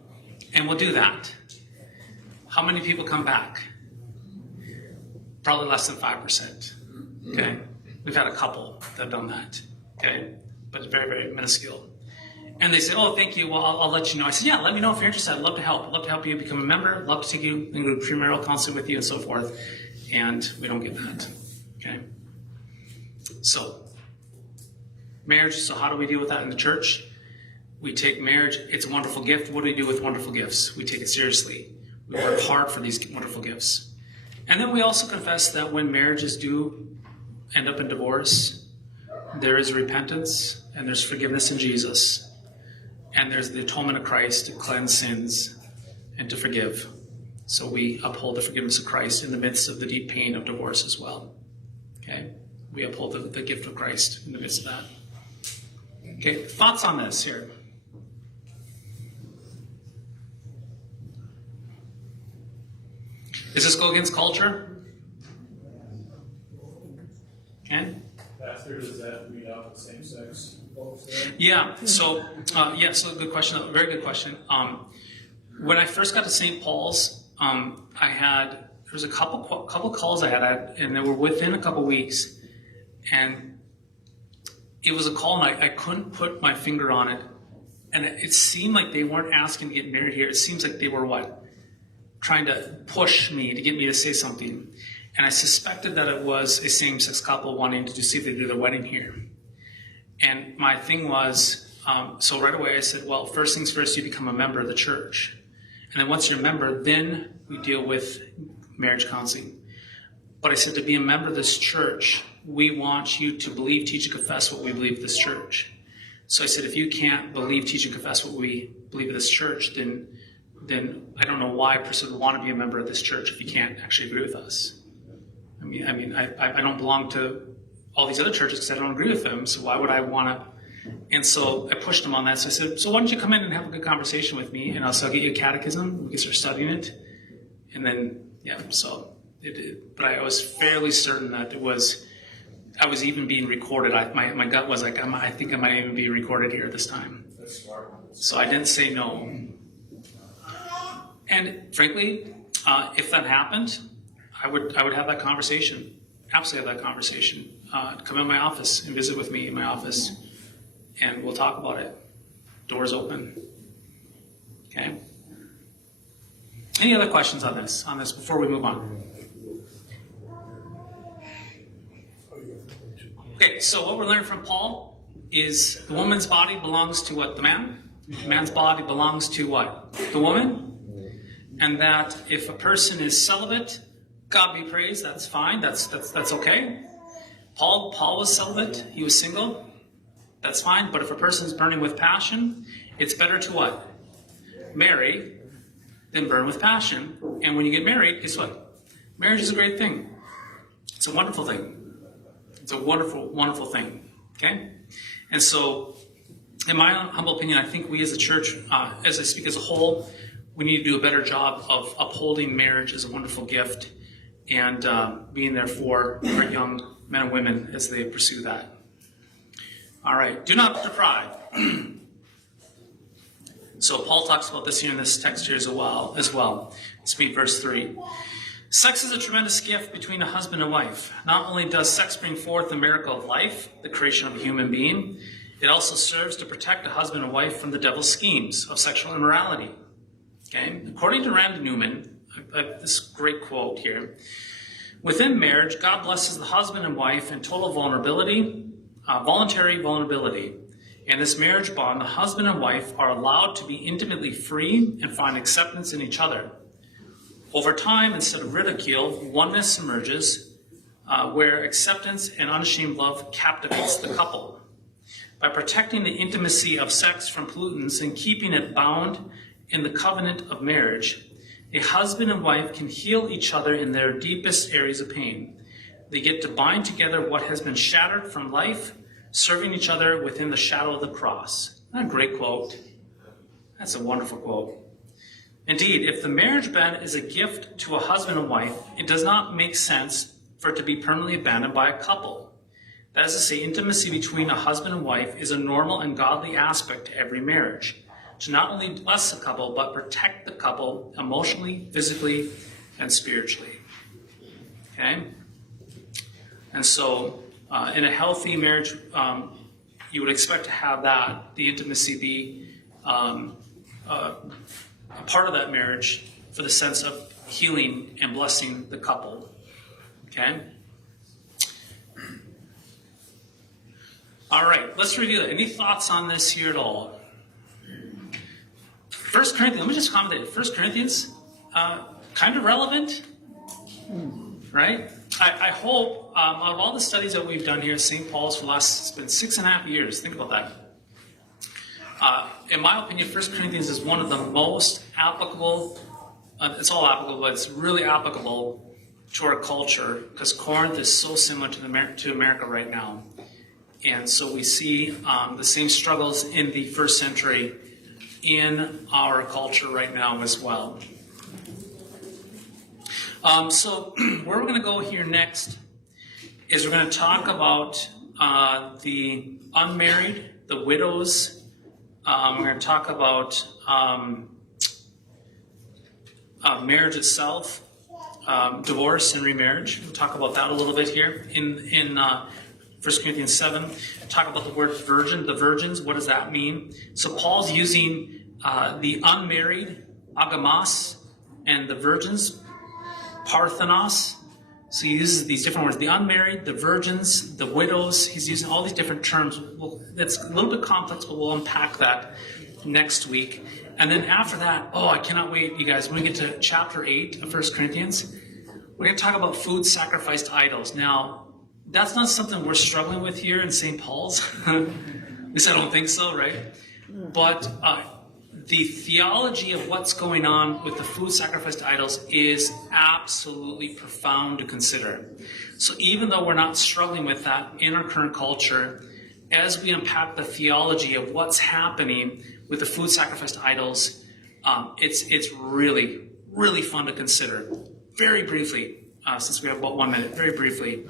and we'll do that. How many people come back? Probably less than 5%. Okay? We've had a couple that have done that. Okay? But it's very, very minuscule. And they say, oh, thank you. Well, I'll let you know. I said, yeah, let me know if you're interested. I'd love to help. I'd love to help you become a member. I'd love to take you and do premarital counseling with you and so forth. And we don't get that. Okay? So, marriage. So how do we deal with that in the church? We take marriage. It's a wonderful gift. What do we do with wonderful gifts? We take it seriously. We work hard for these wonderful gifts. And then we also confess that when marriages do end up in divorce, there is repentance and there's forgiveness in Jesus, and there's the atonement of Christ to cleanse sins and to forgive. So we uphold the forgiveness of Christ in the midst of the deep pain of divorce as well. Okay? We uphold the gift of Christ in the midst of that. Okay, thoughts on this here? Does this go against culture? Ken? Pastor, does that read out the same-sex folks there? Yeah. So good question. Very good question. When I first got to St. Paul's, there was a couple calls I had, and they were within a couple weeks, and it was a call, and I couldn't put my finger on it, and it seemed like they weren't asking to get married here. It seems like they were trying to push me to get me to say something. And I suspected that it was a same-sex couple wanting to see if they did a wedding here. And my thing was, so right away I said, well, first things first, you become a member of the church. And then once you're a member, then we deal with marriage counseling. But I said, to be a member of this church, we want you to believe, teach, and confess what we believe in this church. So I said, if you can't believe, teach, and confess what we believe in this church, then I don't know why a person would want to be a member of this church if you can't actually agree with us. I mean, I don't belong to all these other churches because I don't agree with them, so why would I want to? And so I pushed him on that. So I said, so why don't you come in and have a good conversation with me, and I'll get you a catechism. We can start studying it. And then, but I was fairly certain that I was even being recorded. My gut was like, I think I might even be recorded here this time. That's smart. So I didn't say no. And frankly, if that happened, I would have that conversation. Absolutely have that conversation. Come in my office and visit with me in my office, and we'll talk about it. Doors open. Okay. Any other questions on this before we move on? Okay, so what we're learning from Paul is the woman's body belongs to what? The man? The man's body belongs to what? The woman? And that if a person is celibate, God be praised, that's fine, that's okay. Paul was celibate, he was single, that's fine. But if a person is burning with passion, it's better to what? Marry than burn with passion. And when you get married, guess what? Marriage is a great thing. It's a wonderful thing. It's a wonderful, wonderful thing. Okay? And so, in my humble opinion, I think we as a church, as I speak as a whole, we need to do a better job of upholding marriage as a wonderful gift and being there for our young men and women as they pursue that. All right. Do not deprive. So Paul talks about this here in this text here as well. Let's read verse 3. Sex is a tremendous gift between a husband and wife. Not only does sex bring forth the miracle of life, the creation of a human being, it also serves to protect a husband and wife from the devil's schemes of sexual immorality. Okay? According to Rand Newman, this great quote here, within marriage, God blesses the husband and wife in total vulnerability, voluntary vulnerability. In this marriage bond, the husband and wife are allowed to be intimately free and find acceptance in each other. Over time, instead of ridicule, oneness emerges where acceptance and unashamed love captivates the couple. By protecting the intimacy of sex from pollutants and keeping it bound in the covenant of marriage, a husband and wife can heal each other in their deepest areas of pain. They get to bind together what has been shattered from life, serving each other within the shadow of the cross. Isn't that a great quote? That's a wonderful quote. Indeed, if the marriage bed is a gift to a husband and wife, it does not make sense for it to be permanently abandoned by a couple. That is to say, intimacy between a husband and wife is a normal and godly aspect to every marriage, to not only bless the couple, but protect the couple emotionally, physically, and spiritually. Okay? And so, in a healthy marriage, you would expect to have that, the intimacy be a part of that marriage for the sense of healing and blessing the couple. Okay? All right, let's review that. Any thoughts on this here at all? 1 Corinthians, let me just comment that. 1 Corinthians, kind of relevant, right? I hope out of all the studies that we've done here at St. Paul's for the last, it's been 6.5 years, think about that. In my opinion, 1 Corinthians is one of the most applicable, it's all applicable, but it's really applicable to our culture because Corinth is so similar to America right now. And so we see the same struggles in the first century in our culture right now as well. So where we're going to go here next is we're going to talk about the unmarried, the widows. We're going to talk about marriage itself, divorce and remarriage. We'll talk about that a little bit here in 1 Corinthians 7. Talk about the word virgin, the virgins. What does that mean? So Paul's using the unmarried, agamos, and the virgins, parthenos. So he uses these different words. The unmarried, the virgins, the widows. He's using all these different terms. That's a little bit complex, but we'll unpack that next week. And then after that, I cannot wait, you guys. When we get to chapter 8 of 1 Corinthians, we're going to talk about food sacrificed to idols. Now, that's not something we're struggling with here in St. Paul's. At least I don't think so, right? But the theology of what's going on with the food sacrificed to idols is absolutely profound to consider. So even though we're not struggling with that in our current culture, as we unpack the theology of what's happening with the food sacrificed to idols, it's really, really fun to consider. Very briefly, since we have about 1 minute, very briefly.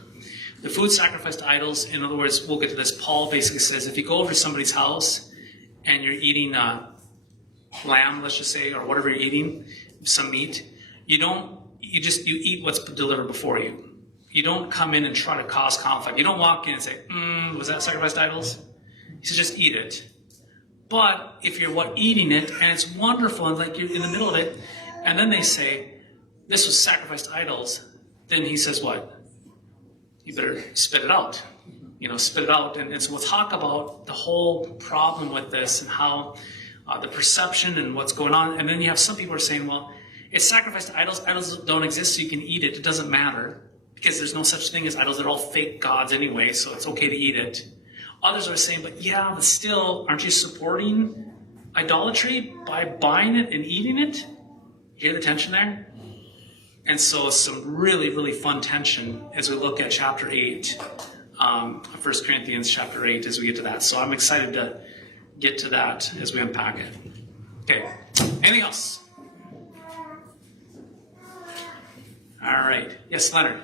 The food sacrificed to idols, in other words, we'll get to this. Paul basically says if you go over to somebody's house and you're eating lamb, let's just say, or whatever you're eating, some meat, you eat what's delivered before you. You don't come in and try to cause conflict. You don't walk in and say, was that sacrificed to idols? He says, just eat it. But if you're eating it and it's wonderful and like you're in the middle of it, and then they say, this was sacrificed to idols, then he says what? You better spit it out. Spit it out. And so we'll talk about the whole problem with this and how the perception and what's going on. And then you have some people who are saying, well, it's sacrificed to idols. Idols don't exist, so you can eat it. It doesn't matter because there's no such thing as idols. They're all fake gods anyway, so it's okay to eat it. Others are saying, but still, aren't you supporting idolatry by buying it and eating it? You hear the tension there? And so some really, really fun tension as we look at chapter 8, 1 Corinthians chapter 8 as we get to that. So I'm excited to get to that as we unpack it. Okay, anything else? All right. Yes, Leonard.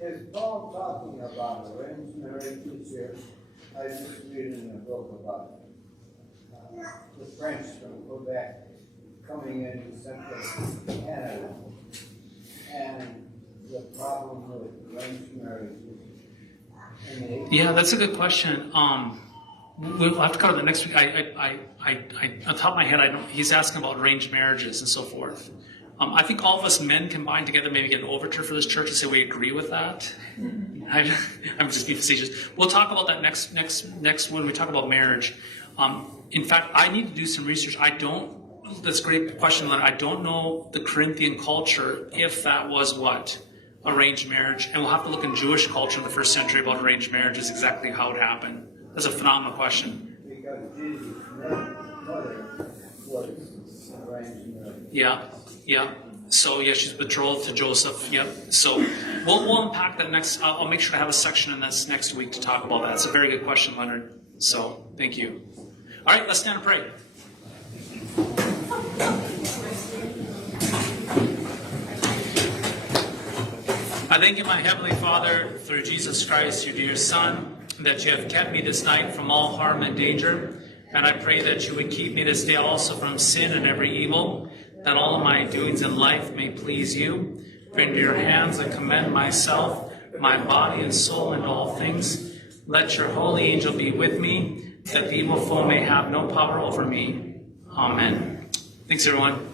Is Paul talking about arranged marriages here? I was just reading a book about the French from Quebec coming into central Canada and the problem with arranged marriages. Yeah, that's a good question. We'll have to cover that next week. I on top of my head, he's asking about arranged marriages and so forth. I think all of us men combined together maybe get an overture for this church and say we agree with that. I'm just being facetious. We'll talk about that next when we talk about marriage. In fact, I need to do some research. That's a great question, Leonard. I don't know the Corinthian culture if that was arranged marriage, and we'll have to look in Jewish culture in the first century about arranged marriages, exactly how it happened. That's a phenomenal question. Because Jesus' mother was arranged marriage. Yeah. So she's betrothed to Joseph. Yep. So we'll unpack that next. I'll make sure to have a section in this next week to talk about that. It's a very good question, Leonard. So thank you. All right, let's stand and pray. I thank you, my Heavenly Father, through Jesus Christ, your dear Son, that you have kept me this night from all harm and danger. And I pray that you would keep me this day also from sin and every evil, that all of my doings in life may please you. For into your hands I commend myself, my body and soul, and all things. Let your holy angel be with me, that the evil foe may have no power over me. Amen. Thanks, everyone.